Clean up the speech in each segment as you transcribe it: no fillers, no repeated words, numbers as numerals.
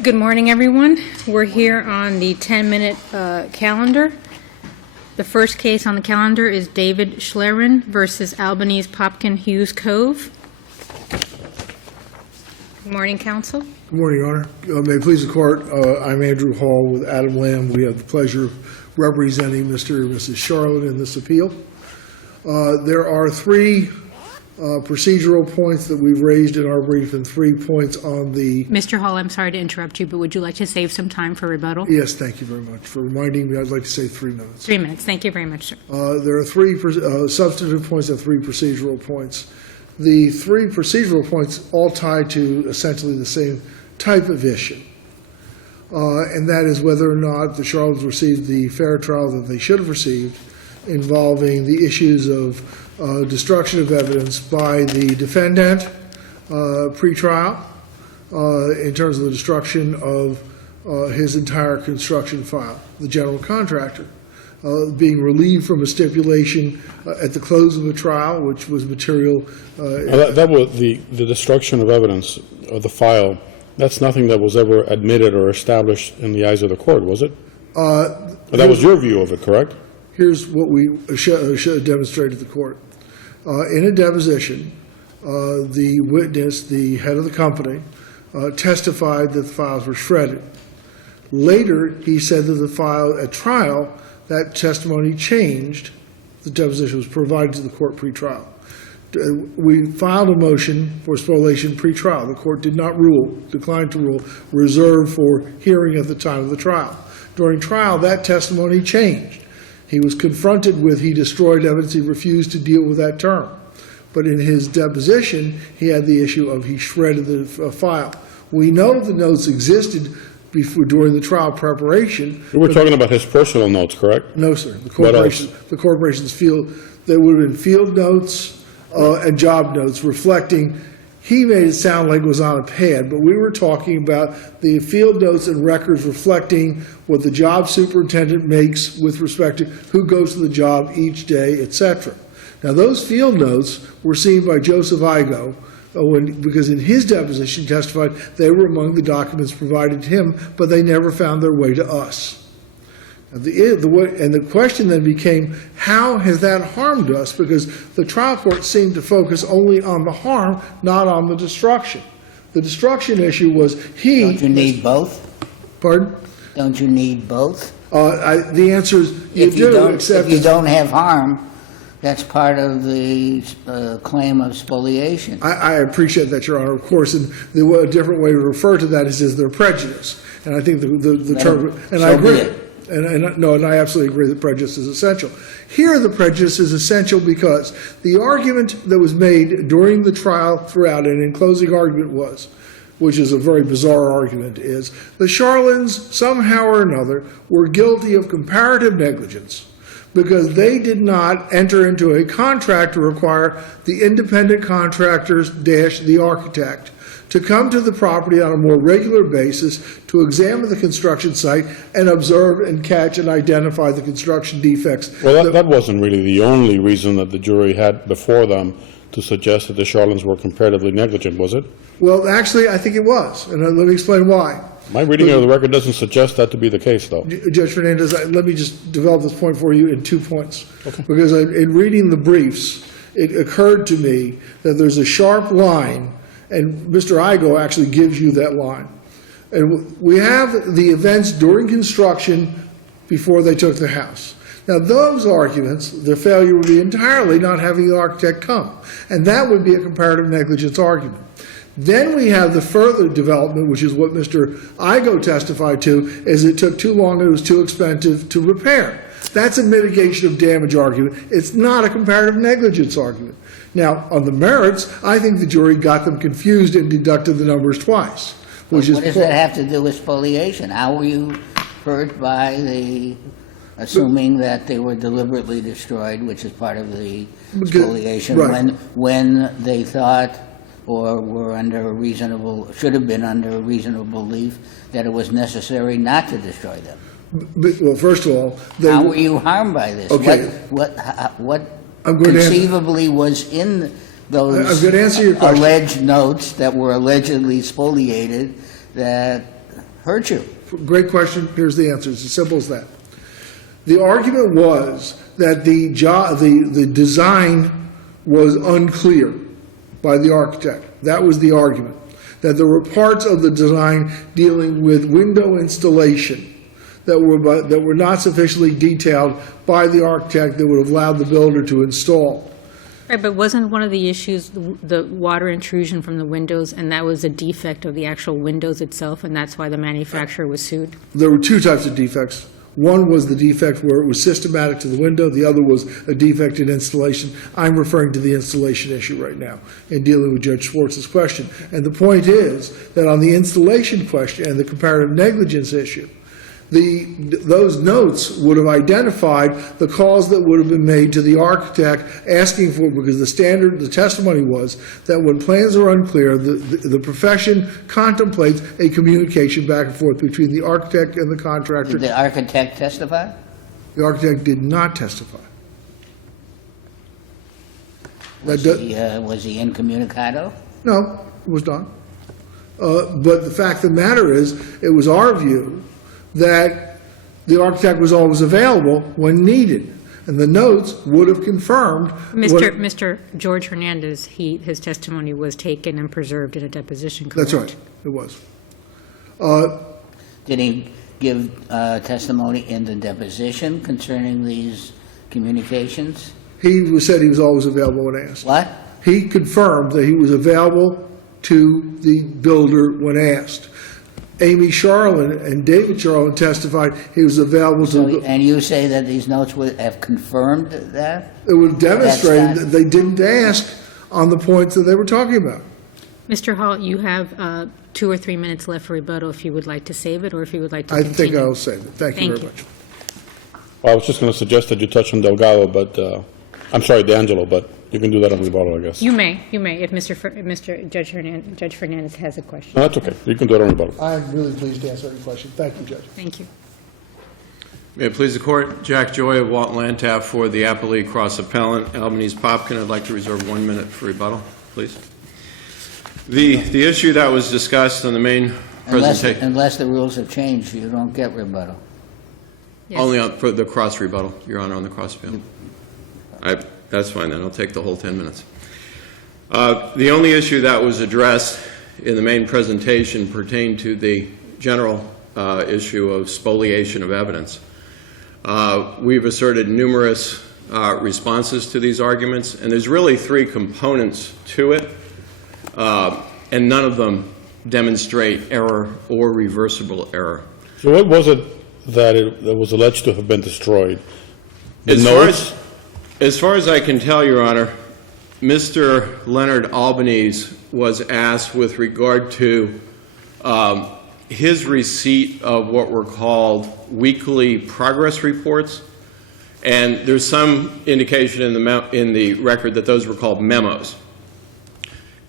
Good morning, everyone. We're here on the 10-minute calendar. The first case on the calendar is David Scharlin versus Albanese Popkin Hughes Cove. Good morning, counsel. Good morning, Your Honor. May it please the court, I'm Andrew Hall with Adam Lamb. We have the pleasure of representing Mr. and Mrs. Scharlin in this appeal. There are three procedural points that we've raised in our brief and 3 points on the... Mr. Hall, I'm sorry to interrupt you, but would you like to save some time for rebuttal? Yes, thank you very much for reminding me. I'd like to say 3 minutes. 3 minutes. Thank you very much, sir. There are 3 substantive points and 3 procedural points. The 3 procedural points all tie to essentially the same type of issue, and that is whether or not the Scharlins received the fair trial that they should have received, involving the issues of destruction of evidence by the defendant pre-trial in terms of the destruction of his entire construction file, the general contractor, being relieved from a stipulation at the close of the trial, which was material. That was the destruction of evidence of the file. That's nothing that was ever admitted or established in the eyes of the court, was it? That was your view of it, correct? Here's what we should demonstrate to the court. In a deposition, the witness, the head of the company, testified that the files were shredded. Later, he said that the file at trial, that testimony changed. The deposition was provided to the court pre-trial. We filed a motion for spoliation pre-trial. The court did not rule, declined to rule, reserved for hearing at the time of the trial. During trial, that testimony changed. He was confronted with he destroyed evidence. He refused to deal with that term. But in his deposition, he had the issue of he shredded the file. We know the notes existed during the trial preparation. You were talking about his personal notes, correct? No, sir. The corporation's field, there would have been field notes and job notes reflecting. He made it sound like it was on a pad, but we were talking about the field notes and records reflecting what the job superintendent makes with respect to who goes to the job each day, etc. Now, those field notes were seen by Joseph Igo, because in his deposition he testified they were among the documents provided to him, but they never found their way to us. And the question then became, how has that harmed us? Because the trial court seemed to focus only on the harm, not on the destruction. The destruction issue was Don't you need both? Pardon? Don't you need both? The answer is if you don't have harm, that's part of the claim of spoliation. I appreciate that, Your Honor, of course, and a different way to refer to that is there prejudice. And I think the term, and I agree. And I absolutely agree that prejudice is essential. Here, the prejudice is essential because the argument that was made during the trial throughout and in closing argument was, which is a very bizarre argument, is the Scharlins, somehow or another, were guilty of comparative negligence because they did not enter into a contract to require the independent contractors - the architect to come to the property on a more regular basis to examine the construction site and observe and catch and identify the construction defects. Well, that wasn't really the only reason that the jury had before them to suggest that the Scharlins were comparatively negligent, was it? Well, actually, I think it was, and let me explain why. My reading of the record doesn't suggest that to be the case, though. Judge Fernandez, let me just develop this point for you in 2 points. Okay. Because in reading the briefs, it occurred to me that there's a sharp line, and Mr. Igo actually gives you that line. And we have the events during construction before they took the house. Now, those arguments, the failure would be entirely not having the architect come. And that would be a comparative negligence argument. Then we have the further development, which is what Mr. Igo testified to, is it took too long and it was too expensive to repair. That's a mitigation of damage argument. It's not a comparative negligence argument. Now, on the merits, I think the jury got them confused and deducted the numbers twice. What does that have to do with spoliation? How were you hurt by assuming that they were deliberately destroyed, which is part of the spoliation, right, when they thought or were should have been under a reasonable belief that it was necessary not to destroy them? Well, first of all, how were you harmed by this? Okay. What conceivably was in those alleged notes that were allegedly spoliated that hurt you? Great question. Here's the answer. It's as simple as that. The argument was that the design was unclear by the architect. That was the argument. That there were parts of the design dealing with window installation that were not sufficiently detailed by the architect that would have allowed the builder to install. Right, but wasn't one of the issues the water intrusion from the windows, and that was a defect of the actual windows itself, and that's why the manufacturer was sued? There were two types of defects. One was the defect where it was systematic to the window. The other was a defect in installation. I'm referring to the installation issue right now in dealing with Judge Schwartz's question. And the point is that on the installation question and the comparative negligence issue, those notes would have identified the calls that would have been made to the architect asking for, because the testimony was that when plans are unclear, the profession contemplates a communication back and forth between the architect and the contractor. Did the architect testify? The architect did not testify. Was he incommunicado? No, it was not. But the fact of the matter is, it was our view that the architect was always available when needed. And the notes would have confirmed. Mr. George Hernandez, his testimony was taken and preserved in a deposition, correct? That's right, it was. Did he give testimony in the deposition concerning these communications? He said he was always available when asked. What? He confirmed that he was available to the builder when asked. Amy Scharlin and David Scharlin testified he was available to. And you say that these notes would have confirmed that? It would demonstrate That's that they didn't ask on the points that they were talking about. Mr. Hall, you have 2 or 3 minutes left for rebuttal if you would like to save it or if you would like to I continue. think I'll save it. Thank you very much. Well, I was just going to suggest that you touch on Delgado, but, I'm sorry, D'Angelo, but you can do that on rebuttal, I guess. You may, if Judge Fernandez has a question. No, that's okay. You can do it on rebuttal. I'm really pleased to answer any question. Thank you, Judge. Thank you. May it please the Court. Jack Joy of Walton Landtap for the Appellee Cross Appellant, Albanese Popkin. I'd like to reserve 1 minute for rebuttal, please. The issue that was discussed on the main presentation. Unless the rules have changed, you don't get rebuttal. Yes. Only for the cross rebuttal, Your Honor, on the cross appeal. That's fine then. I'll take the whole 10 minutes. The only issue that was addressed in the main presentation pertained to the general issue of spoliation of evidence. We've asserted numerous responses to these arguments, and there's really 3 components to it, and none of them demonstrate error or reversible error. So what was it that was alleged to have been destroyed? The As notes? far as I can tell, Your Honor, Mr. Leonard Albanese was asked with regard to his receipt of what were called weekly progress reports, and there's some indication in the record that those were called memos,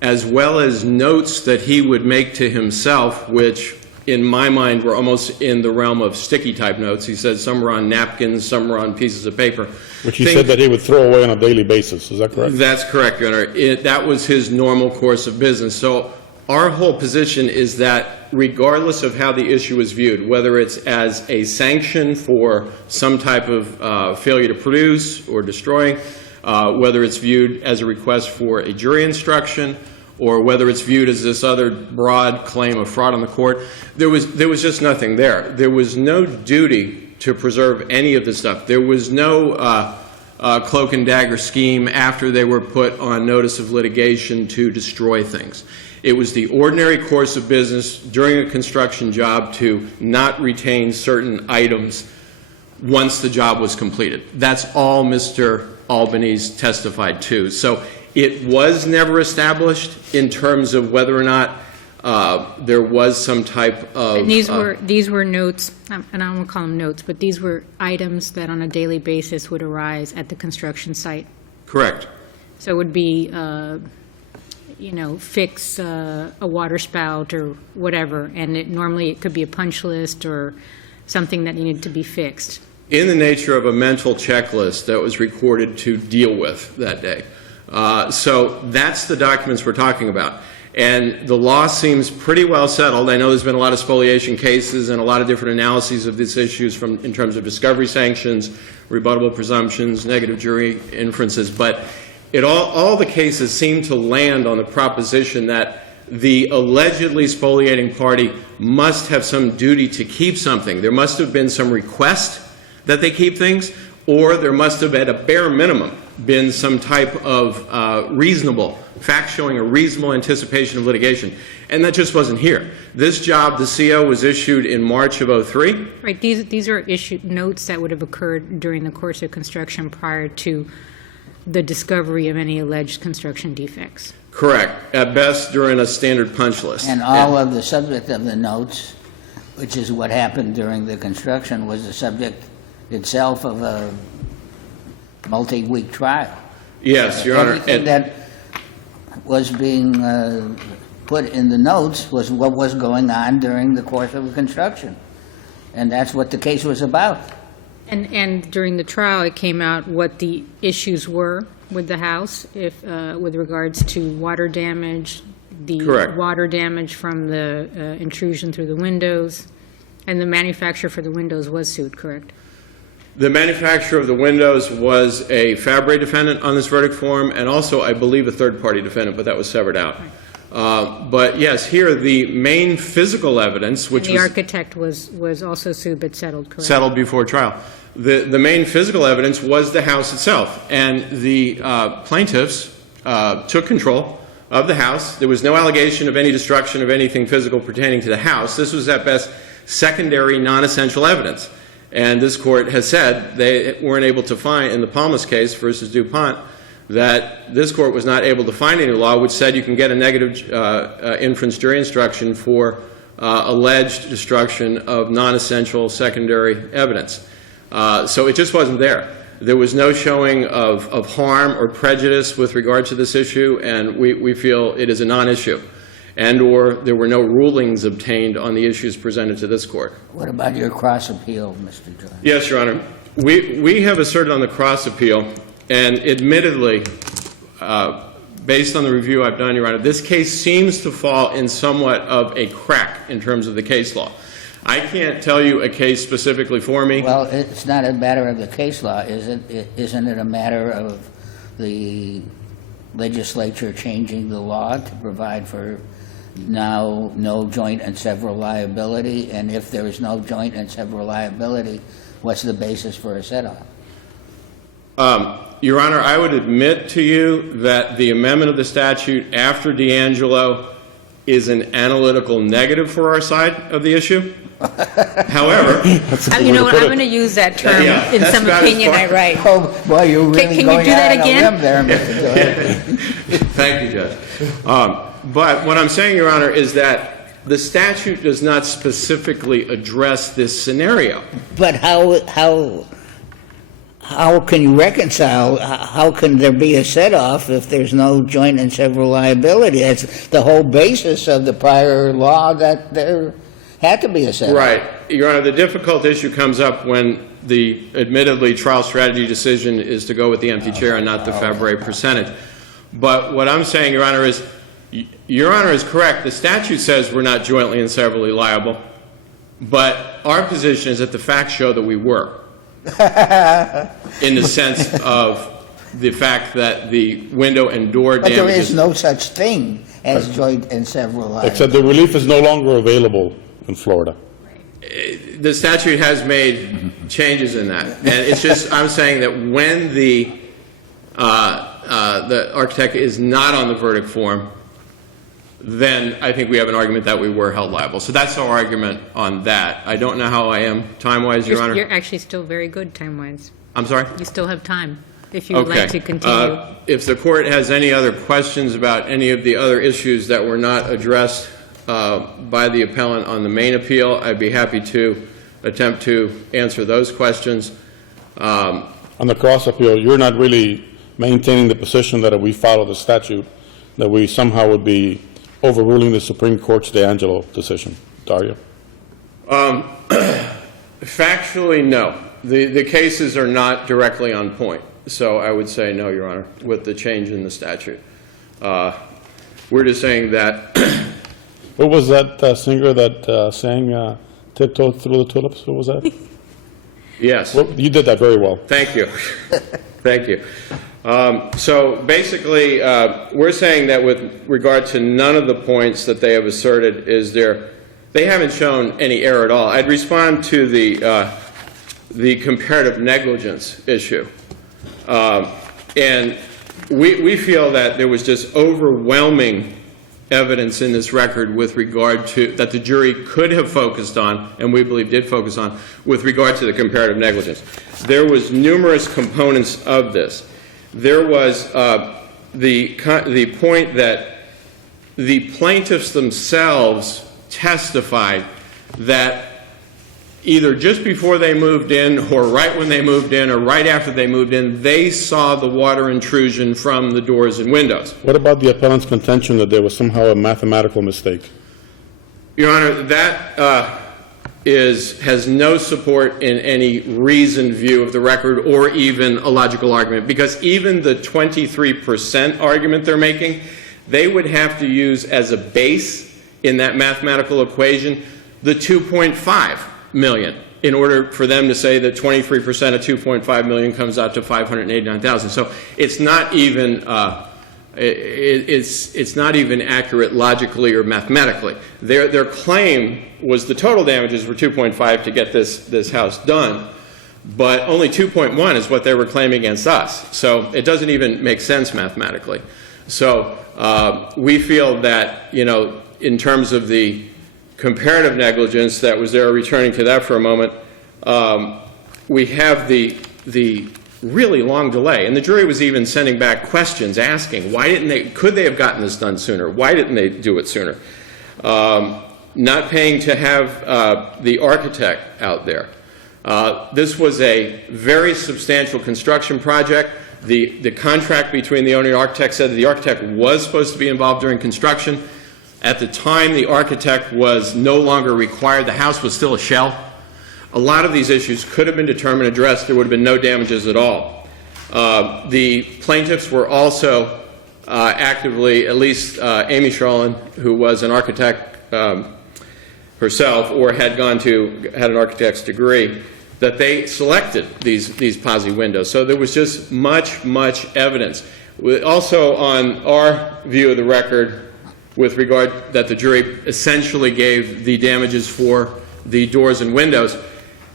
as well as notes that he would make to himself, which in my mind were almost in the realm of sticky type notes. He said some were on napkins, some were on pieces of paper. Which he said that he would throw away on a daily basis. Is that correct? That's correct, Your Honor. That was his normal course of business. So our whole position is that regardless of how the issue is viewed, whether it's as a sanction for some type of failure to produce or destroying, whether it's viewed as a request for a jury instruction, or whether it's viewed as this other broad claim of fraud on the court, there was just nothing there. There was no duty to preserve any of this stuff. There was no cloak and dagger scheme after they were put on notice of litigation to destroy things. It was the ordinary course of business during a construction job to not retain certain items once the job was completed. That's all Mr. Albanese testified to. So it was never established in terms of whether or not there was some type of... And these were notes, and I don't want to call them notes, but these were items that on a daily basis would arise at the construction site. Correct. So it would be, fix a water spout or whatever, and normally it could be a punch list or something that needed to be fixed. In the nature of a mental checklist that was recorded to deal with that day. So that's the documents we're talking about. And the law seems pretty well settled. I know there's been a lot of spoliation cases and a lot of different analyses of these issues in terms of discovery sanctions, rebuttable presumptions, negative jury inferences, but all the cases seem to land on the proposition that the allegedly spoliating party must have some duty to keep something. There must have been some request that they keep things, or there must have, at a bare minimum, been some type of reasonable fact showing a reasonable anticipation of litigation. And that just wasn't here. This job, the CO, was issued in March of '03. Right, these are issued notes that would have occurred during the course of construction prior to the discovery of any alleged construction defects. Correct. At best, during a standard punch list. And all of the subject of the notes, which is what happened during the construction, was the subject itself of a multi-week trial. Yes, Your Honor. Everything that was being put in the notes was what was going on during the course of the construction. And that's what the case was about. And during the trial, it came out what the issues were with the house, with regards to water damage, the Correct. water damage from the intrusion through the windows, and the manufacturer for the windows was sued, correct? The manufacturer of the windows was a Fabre defendant on this verdict form, and also, I believe, a third-party defendant, but that was severed out. But yes, here, the main physical evidence, which And the was architect was also sued but settled, correct? settled before trial. The main physical evidence was the house itself, and the plaintiffs took control of the house. There was no allegation of any destruction of anything physical pertaining to the house. This was, at best, secondary, non-essential evidence. And this court has said they weren't able to find, in the Palmas case versus DuPont, that this court was not able to find any law which said you can get a negative inference jury instruction for alleged destruction of non-essential secondary evidence. So it just wasn't there. There was no showing of harm or prejudice with regard to this issue, and we feel it is a non-issue. And or there were no rulings obtained on the issues presented to this court. What about your cross appeal, Mr. Jones? Yes, Your Honor. We have asserted on the cross appeal, and admittedly, based on the review I've done, Your Honor, this case seems to fall in somewhat of a crack in terms of the case law. I can't tell you a case specifically for me. Well, it's not a matter of the case law, is it? Isn't it a matter of the legislature changing the law to provide for now no joint and several liability? And if there is no joint and several liability, what's the basis for a set-off? Your Honor, I would admit to you that the amendment of the statute after D'Angelo is an analytical negative for our side of the issue. However, You know what, I'm going to use that term Yeah, in that's some about as opinion far- I write. Oh, boy, you're really Can you going do that out on a again? limb there, Mr. Jones. thank you, Judge. But what I'm saying, Your Honor, is that the statute does not specifically address this scenario. But how can you reconcile, how can there be a set-off if there's no joint and several liability? That's the whole basis of the prior law, that there had to be a set-off. Right. Your Honor, the difficult issue comes up when the admittedly trial strategy decision is to go with the empty chair and not the Fabre percentage. But what I'm saying, Your Honor, is Your Honor is correct. The statute says we're not jointly and severally liable, but our position is that the facts show that we were, in the sense of the fact that the window and door But there damages. is no such thing as joint and several liability. Except the relief is no longer available in Florida. The statute has made changes in that, and it's just, I'm saying that when the architect is not on the verdict form, then I think we have an argument that we were held liable. So that's our argument on that. I don't know how I am time-wise, Your Honor. You're actually still very good time-wise. I'm sorry? You still have time, if you would like to continue. If the court has any other questions about any of the other issues that were not addressed by the appellant on the main appeal, I'd be happy to attempt to answer those questions. On the cross appeal, you're not really maintaining the position that if we follow the statute, that we somehow would be overruling the Supreme Court's D'Angelo decision, are you? Factually, no. The cases are not directly on point. So I would say no, Your Honor, with the change in the statute. We're just saying that, What was that singer that sang Tiptoe Through the Tulips? What was that? yes. Well, you did that very well. Thank you. Thank you. So basically, we're saying that with regard to none of the points that they have asserted they haven't shown any error at all. I'd respond to the comparative negligence issue. And we feel that there was just overwhelming evidence in this record with regard to, that the jury could have focused on, and we believe did focus on, with regard to the comparative negligence. There was numerous components of this. There was the point that the plaintiffs themselves testified that either just before they moved in, or right when they moved in, or right after they moved in, they saw the water intrusion from the doors and windows. What about the appellant's contention that there was somehow a mathematical mistake? Your Honor, that has no support in any reasoned view of the record or even a logical argument, because even the 23% argument they're making, they would have to use as a base in that mathematical equation the 2.5 million in order for them to say that 23% of 2.5 million comes out to 589,000. So it's not even it's not even accurate logically or mathematically. Their claim was the total damages were 2.5 to get this house done, but only 2.1 is what they were claiming against us. So it doesn't even make sense mathematically. So we feel that, you know, in terms of the comparative negligence that was there, returning to that for a moment, we have the really long delay. And the jury was even sending back questions asking, why didn't they, could they have gotten this done sooner? Why didn't they do it sooner? Not paying to have the architect out there. This was a very substantial construction project. The contract between the owner and the architect said that the architect was supposed to be involved during construction. At the time, the architect was no longer required. The house was still a shell. A lot of these issues could have been determined, addressed. There would have been no damages at all. The plaintiffs were also actively, at least Amy Scharlin, who was an architect herself or had an architect's degree, that they selected these posi windows. So there was just much evidence. Also, on our view of the record, with regard that the jury essentially gave the damages for the doors and windows,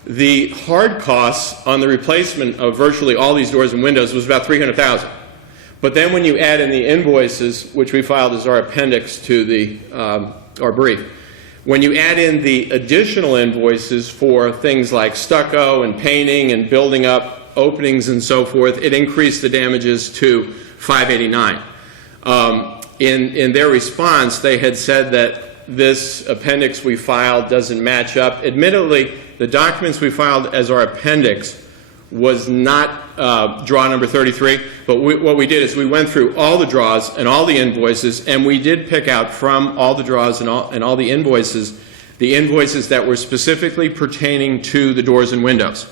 the hard costs on the replacement of virtually all these doors and windows was about $300,000. But then when you add in the invoices, which we filed as our appendix to our brief, when you add in the additional invoices for things like stucco and painting and building up openings and so forth, it increased the damages to $589,000. In their response, they had said that this appendix we filed doesn't match up. Admittedly, the documents we filed as our appendix was not draw number 33, but what we did is we went through all the draws and all the invoices, and we did pick out from all the draws and all the invoices that were specifically pertaining to the doors and windows,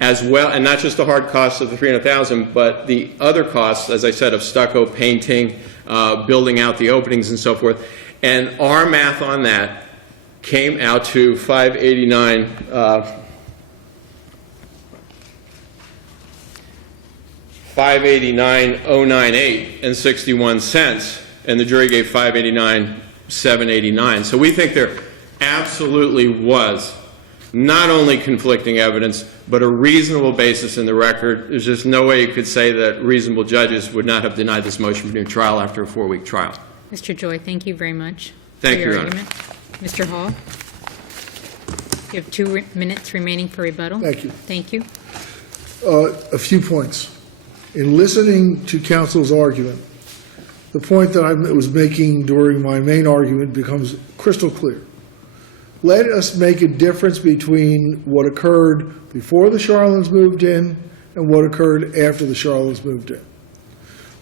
as well, and not just the hard costs of the $300,000, but the other costs, as I said, of stucco, painting, building out the openings and so forth. And our math on that came out to $589,098 and 61 cents, and the jury gave $589,789. So we think there absolutely was not only conflicting evidence, but a reasonable basis in the record. There's just no way you could say that reasonable judges would not have denied this motion for new trial after a 4-week trial. Mr. Joy, thank you very much. Thank you, for Your Honor. argument. Mr. Hall, you have 2 minutes remaining for rebuttal. Thank you. Thank you. A few points. In listening to counsel's argument, the point that I was making during my main argument becomes crystal clear. Let us make a difference between what occurred before the Scharlins moved in and what occurred after the Scharlins moved in.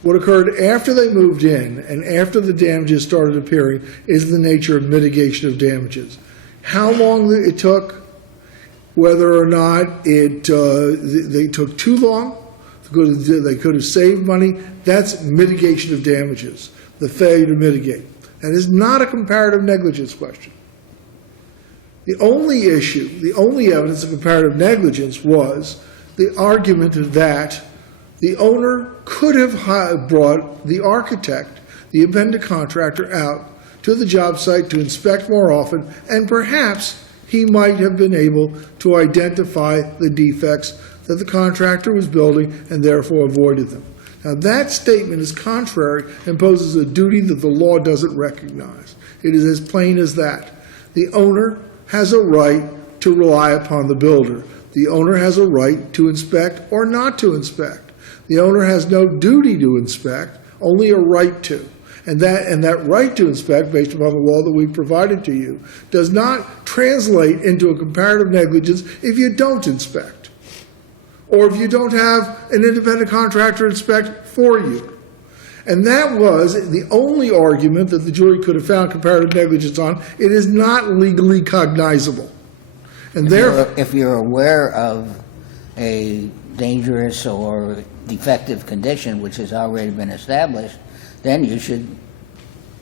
What occurred after they moved in and after the damages started appearing is the nature of mitigation of damages. How long it took, whether or not they took too long, they could have saved money, that's mitigation of damages. the failure to mitigate. That is not a comparative negligence question. The only issue, the only evidence of comparative negligence was the argument that the owner could have brought the architect, the independent contractor, out to the job site to inspect more often, and perhaps he might have been able to identify the defects that the contractor was building and therefore avoided them. Now, that statement is contrary and poses a duty that the law doesn't recognize. It is as plain as that. The owner has a right to rely upon the builder. The owner has a right to inspect or not to inspect. The owner has no duty to inspect, only a right to. And that right to inspect, based upon the law that we've provided to you, does not translate into a comparative negligence if you don't inspect, or if you don't have an independent contractor inspect for you. And that was the only argument that the jury could have found comparative negligence on. It is not legally cognizable. And therefore, If you're aware of a dangerous or defective condition which has already been established, then you should,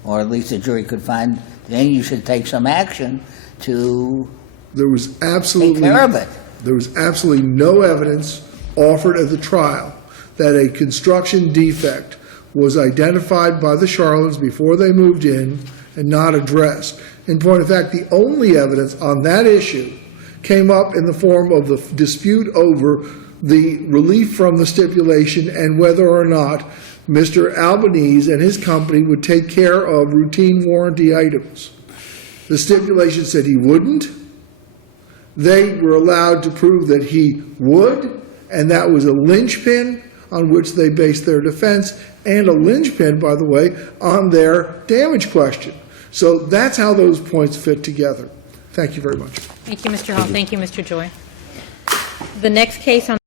or at least the jury could find, then you should take some action to there was take absolutely care of it. There was absolutely no evidence offered at the trial that a construction defect was identified by the Scharlins before they moved in and not addressed. In point of fact, the only evidence on that issue came up in the form of the dispute over the relief from the stipulation and whether or not Mr. Albanese and his company would take care of routine warranty items. The stipulation said he wouldn't. They were allowed to prove that he would, and that was a linchpin on which they based their defense, and a linchpin, by the way, on their damage question. So that's how those points fit together. Thank you very much. Thank you, Mr. Hall. Thank you, Mr. Joy. The next case on